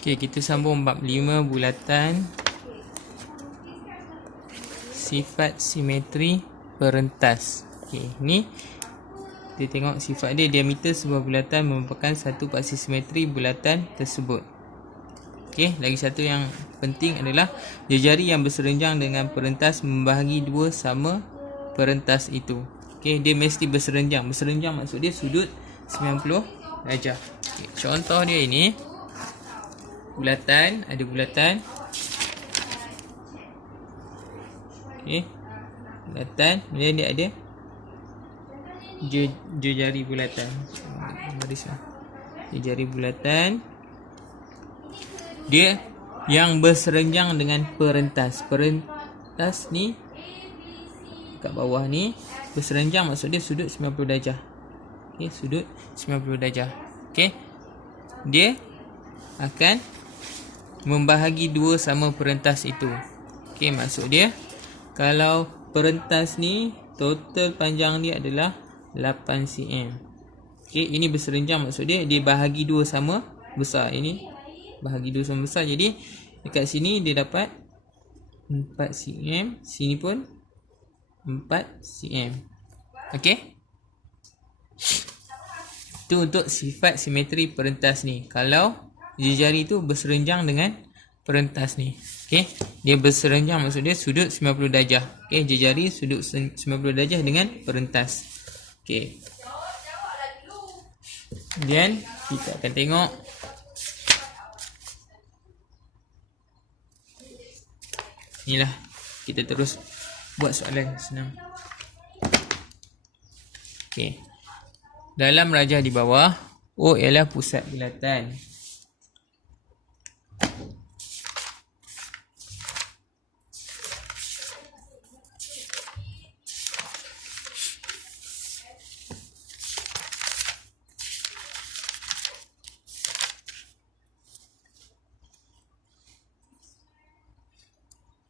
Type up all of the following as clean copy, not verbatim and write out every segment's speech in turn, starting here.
Okey, kita sambung bab 5 bulatan sifat simetri perentas. Okey, ni kita tengok sifat dia. Diameter sebuah bulatan merupakan satu paksi simetri bulatan tersebut. Okey, lagi satu yang penting adalah jari yang berserenjang dengan perentas membahagi dua sama perentas itu. Okey, dia mesti berserenjang. Berserenjang maksud dia sudut 90 darjah. Okey, contoh dia ini bulatan, ada bulatan. Okey. Bulatan, kemudian dia ada jari bulatan. Barislah. Jari bulatan. Dia yang berserenjang dengan perentas. Perentas ni kat bawah ni berserenjang maksud dia sudut 90 darjah. Okey, sudut 90 darjah. Okey. Dia akan membahagi dua sama perentas itu. Okey, maksud dia kalau perentas ni total panjang dia adalah 8 cm. Okey, ini berserenjang maksud dia bahagi dua sama besar. Ini bahagi dua sama besar. Jadi dekat sini dia dapat 4 cm, sini pun 4 cm. Okey? Itu untuk sifat simetri perentas ni. Kalau jari tu berserenjang dengan perentas ni. Okey, dia berserenjang maksud dia sudut 90 darjah. Okey, jari sudut 90 darjah dengan perentas. Okey. Kemudian kita akan tengok inilah, kita terus buat soalan senang. Okey. Dalam rajah di bawah, O ialah pusat bulatan.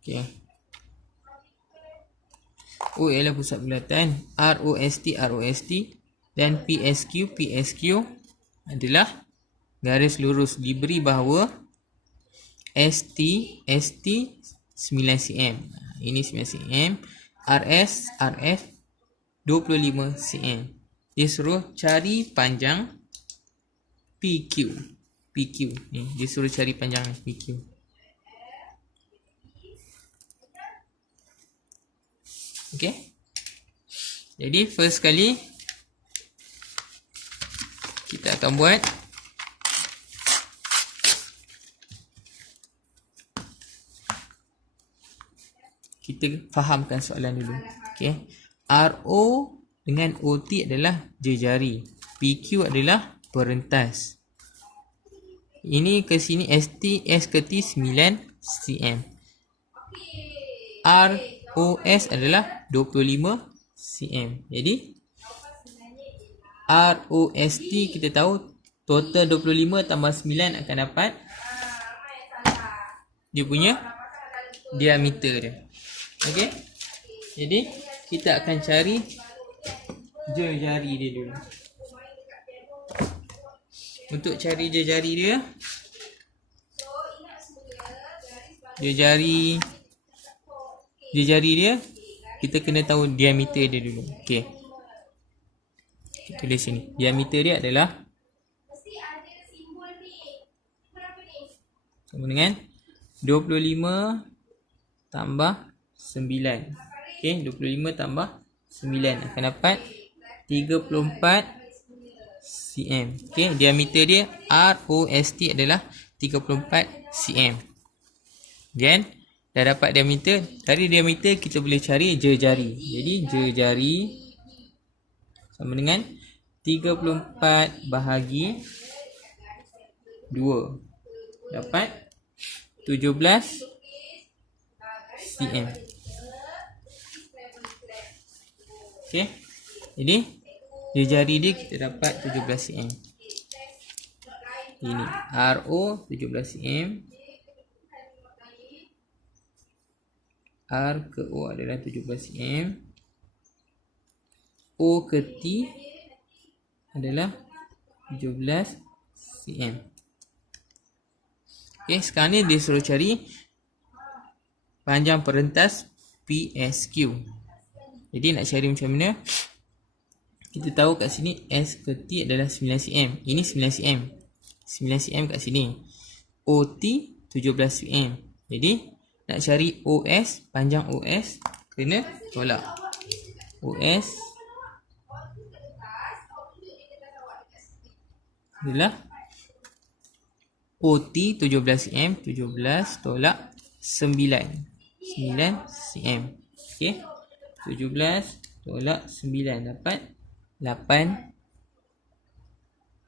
Okey. O ialah pusat bulatan, ROST dan PSQ adalah garis lurus. Diberi bahawa ST 9 cm. Ini 9 cm. RS 25 cm. Dia suruh cari panjang PQ. Ni dia suruh cari panjang PQ. Okey. Jadi first kali kita akan buat kita fahamkan soalan dulu. Okey. RO dengan OT adalah jari. PQ adalah perentas. Ini ke sini ST S ke T 9 cm. ROS adalah 25 cm. Jadi ROST kita tahu total 25 tambah 9 akan dapat dia punya diameter dia. Okey. Jadi kita akan cari jari dia dulu. Untuk cari jari dia, jari dia kita kena tahu diameter dia dulu. Okey. Kita tulis sini. Diameter dia adalah sama dengan 25 tambah 9. Okey, 25 tambah 9 akan dapat 34 cm. Okey, diameter dia ROST adalah 34 cm. Dan dah dapat diameter. Dari diameter kita boleh cari jari. Jadi jari sama dengan 34 bahagi 2. Dapat 17 cm. Okey. Jadi jari dia kita dapat 17 cm. Ini RO 17 cm. R ke O adalah 17 cm. O ke T adalah 17 cm. Okey, sekarang ni dia suruh cari panjang perentas PSQ. Jadi nak cari macam mana? Kita tahu kat sini S ke T adalah 9 cm. Ini 9 cm. 9 cm kat sini. OT 17 cm. Jadi nak cari OS, panjang OS kena tolak. OS adalah OT 17 cm. 17 tolak 9. 9 cm. Okey. 17 tolak 9 dapat 8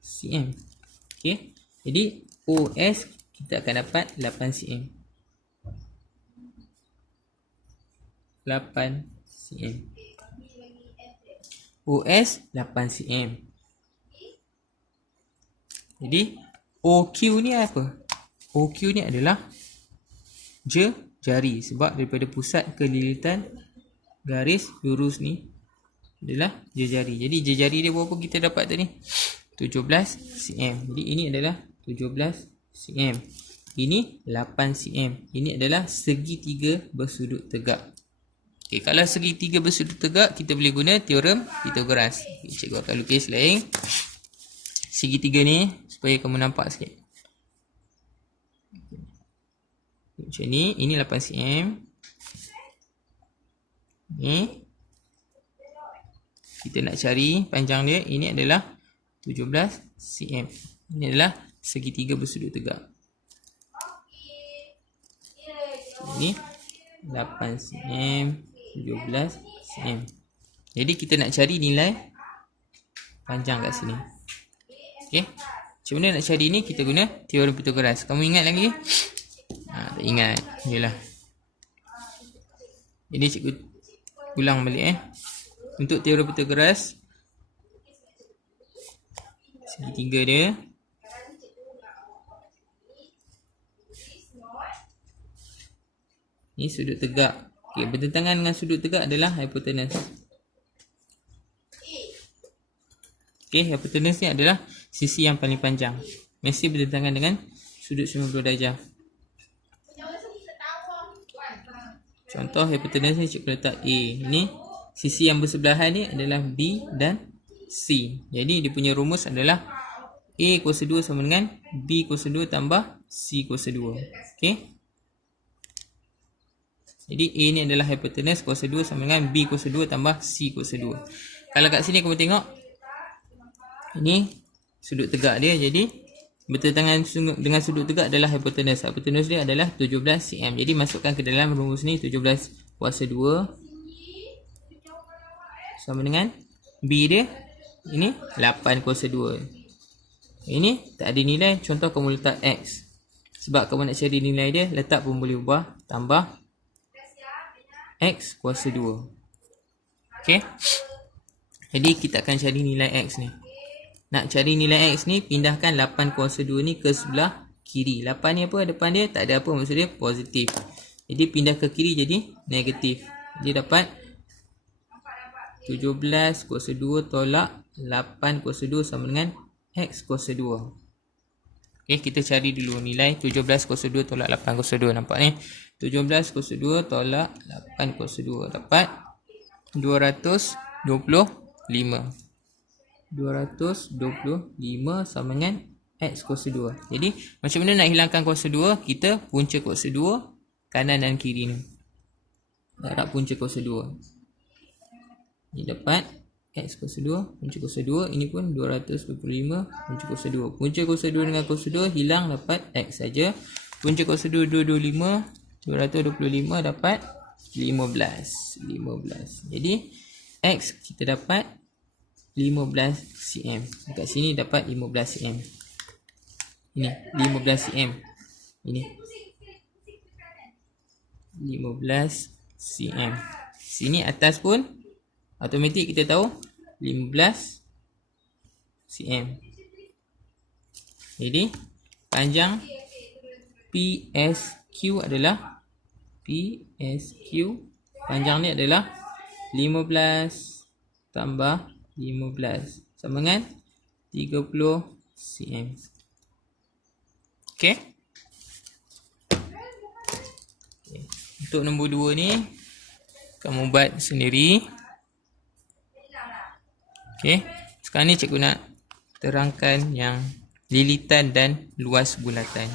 cm. Okey. Jadi OS kita akan dapat 8 cm. 8 cm. OS 8 cm. Jadi OQ ni apa? OQ ni adalah jari, sebab daripada pusat ke lilitan garis lurus ni adalah jari. Jadi jari dia berapa kita dapat tadi? 17 cm. Jadi ini adalah 17 cm. Ini 8 cm. Ini adalah segitiga bersudut tegak. Okey, kalau segitiga bersudut tegak, kita boleh guna teorem Pythagoras. Cikgu akan lukis lain segitiga ni supaya kamu nampak sikit. Macam ni, ini 8 cm. Ni kita nak cari panjang dia, ini adalah 17 cm. Ini adalah segitiga bersudut tegak. Ini 8 cm, 17 cm. Jadi kita nak cari nilai panjang kat sini. Okey. Macam mana nak cari ni? Kita guna teorem Pythagoras. Kamu ingat lagi? Tak ingat. Yalah. Ini cikgu ulang balik Untuk teorem Pythagoras, segitiga dia ni sudut tegak. Okey, bertentangan dengan sudut tegak adalah hipotenus. Okey, hipotenus ni adalah sisi yang paling panjang. Mesti bertentangan dengan sudut 90 darjah. Contoh hipotenus ni cikgu letak A. Ni sisi yang bersebelahan ni adalah B dan C. Jadi dia punya rumus adalah A kuasa 2 sama dengan B kuasa 2 tambah C kuasa 2. Okey. Jadi A ni adalah hipotenus kuasa 2 sama dengan B kuasa 2 tambah C kuasa 2. Kalau kat sini kamu tengok, ini sudut tegak dia, jadi bertentangan dengan sudut tegak adalah hipotenus. Hipotenus dia adalah 17 cm. Jadi masukkan ke dalam rumus ni 17 kuasa 2 sama dengan B dia, ini 8 kuasa 2. Ini tak ada nilai, contoh kamu letak X. Sebab kamu nak cari nilai dia, letak pun boleh ubah, tambah X kuasa 2. Okey. Jadi kita akan cari nilai X ni. Nak cari nilai X ni, pindahkan 8 kuasa 2 ni ke sebelah kiri. 8 ni apa? Depan dia tak ada apa, maksud dia positif. Jadi pindah ke kiri jadi negatif. Jadi dapat 17 kuasa 2 tolak 8 kuasa 2 sama dengan X kuasa 2. Okey, kita cari dulu nilai 17 kuasa 2 tolak 8 kuasa 2. Nampak ni? 17 kuasa 2 tolak 8 kuasa 2 dapat 225. 225 sama dengan X kuasa 2. Jadi macam mana nak hilangkan kuasa 2? Kita punca kuasa 2 kanan dan kiri ni. Darab punca kuasa 2. Ini dapat X kuasa 2, punca kuasa 2. Ini pun 225 punca kuasa 2. Punca kuasa 2 dengan kuasa 2 hilang, dapat X saja. Punca kuasa 2 225, 225 dapat 15. Jadi X kita dapat 15 cm. Dekat sini dapat 15 cm. Ini 15 cm. Ini 15 cm. Sini atas pun automatik kita tahu 15 cm. Jadi panjang PSQ adalah panjang ni adalah 15 tambah 15 sama dengan 30 cm. Okey. Untuk nombor 2 ni kamu buat sendiri. Okey, sekarang ni cikgu nak terangkan yang lilitan dan luas bulatan.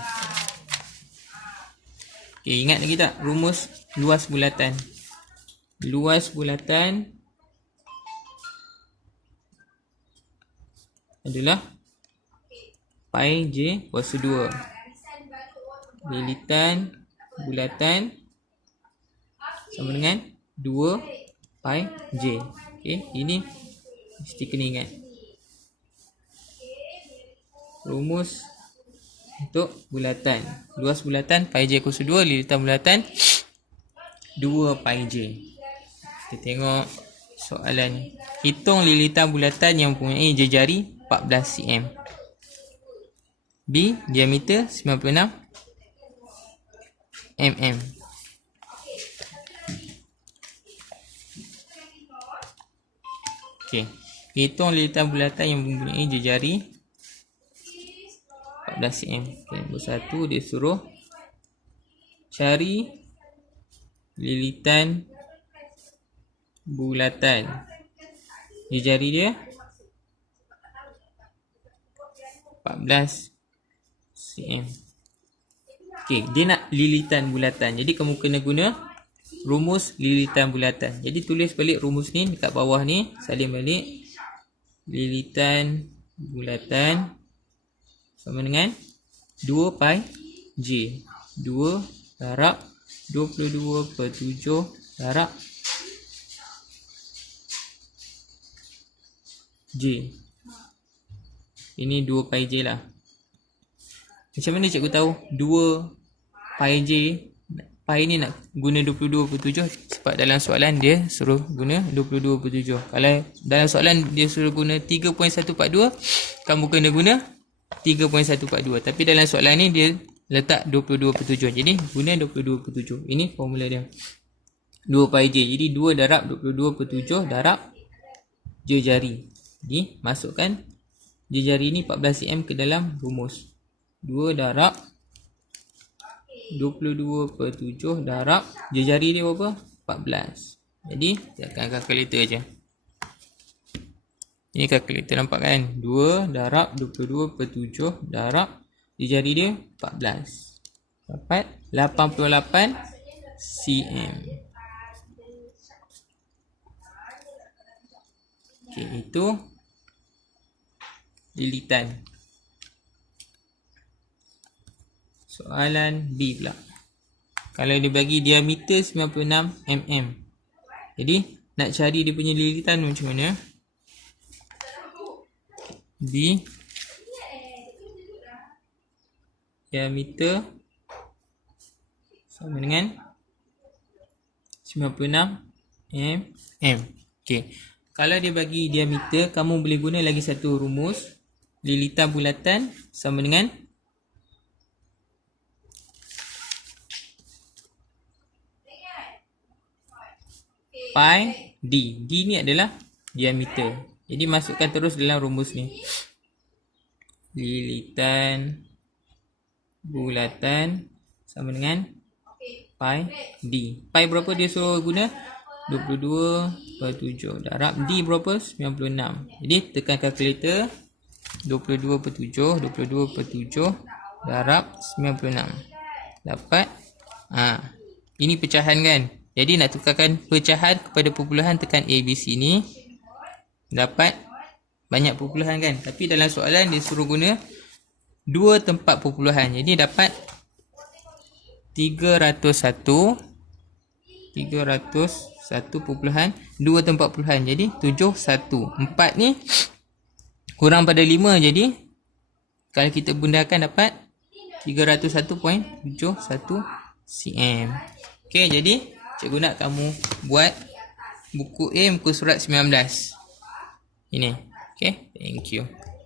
Okey, ingat lagi tak rumus luas bulatan? Luas bulatan adalah pi j kuasa 2. Lilitan bulatan sama dengan 2 pi j. Okey, ini mesti kena ingat. Rumus untuk bulatan. Luas bulatan pi j kuasa 2, lilitan bulatan 2 pi j. Kita tengok soalan ni. Hitung lilitan bulatan yang mempunyai jejari 14 cm. B, diameter 96 mm. Okey, hitung lilitan bulatan yang mempunyai jejari 14 cm. Okay, nombor 1 dia suruh cari lilitan bulatan. Jejari dia 14 cm. Okey, dia nak lilitan bulatan. Jadi kamu kena guna rumus lilitan bulatan. Jadi tulis balik rumus ni dekat bawah ni, salin balik. Lilitan bulatan sama dengan 2 pi j. 2 darab 22/7 darab j. Ini 2 pi j lah. Macam mana cikgu tahu 2 pi j? Pi ni nak guna 22/7 sebab dalam soalan dia suruh guna 22/7. Kalau dalam soalan dia suruh guna 3.142, kamu kena guna 3.142. Tapi dalam soalan ni dia letak 22/7. Jadi guna 22/7. Ini formula dia. 2 pi j. Jadi 2 darab 22/7 darab jejari. Jadi masukkan jejari ni 14 cm ke dalam rumus. 2 darab 22/7 darab jejari dia berapa? 14. Jadi tekan kalkulator je. Ini kalkulator nampak kan? 2 darab 22/7 darab jejari dia 14. Dapat 88 cm. Okey, itu lilitan. Soalan B pula. Kalau dia bagi diameter 96 mm. Jadi nak cari dia punya lilitan macam mana? B, diameter sama dengan 96 mm. Okey. Kalau dia bagi diameter, kamu boleh guna lagi satu rumus. Lilitan bulatan sama dengan pi d. D ni adalah diameter. Jadi masukkan terus dalam rumus ni. Lilitan bulatan sama dengan pi d. Pi berapa dia suruh guna? 22/7 darab d berapa? 96. Jadi tekan kalkulator. 22/7 darab 96. Dapat ini pecahan kan? Jadi nak tukarkan pecahan kepada perpuluhan, tekan ABC ni. Dapat banyak perpuluhan kan? Tapi dalam soalan dia suruh guna 2 tempat perpuluhan. Jadi dapat 301/2 tempat perpuluhan. Jadi 71. 4 ni kurang pada 5. Jadi kalau kita bundakan dapat 301.71 cm. Okey, jadi cikgu nak kamu buat buku A, muka surat 19. Ini. Okay, thank you.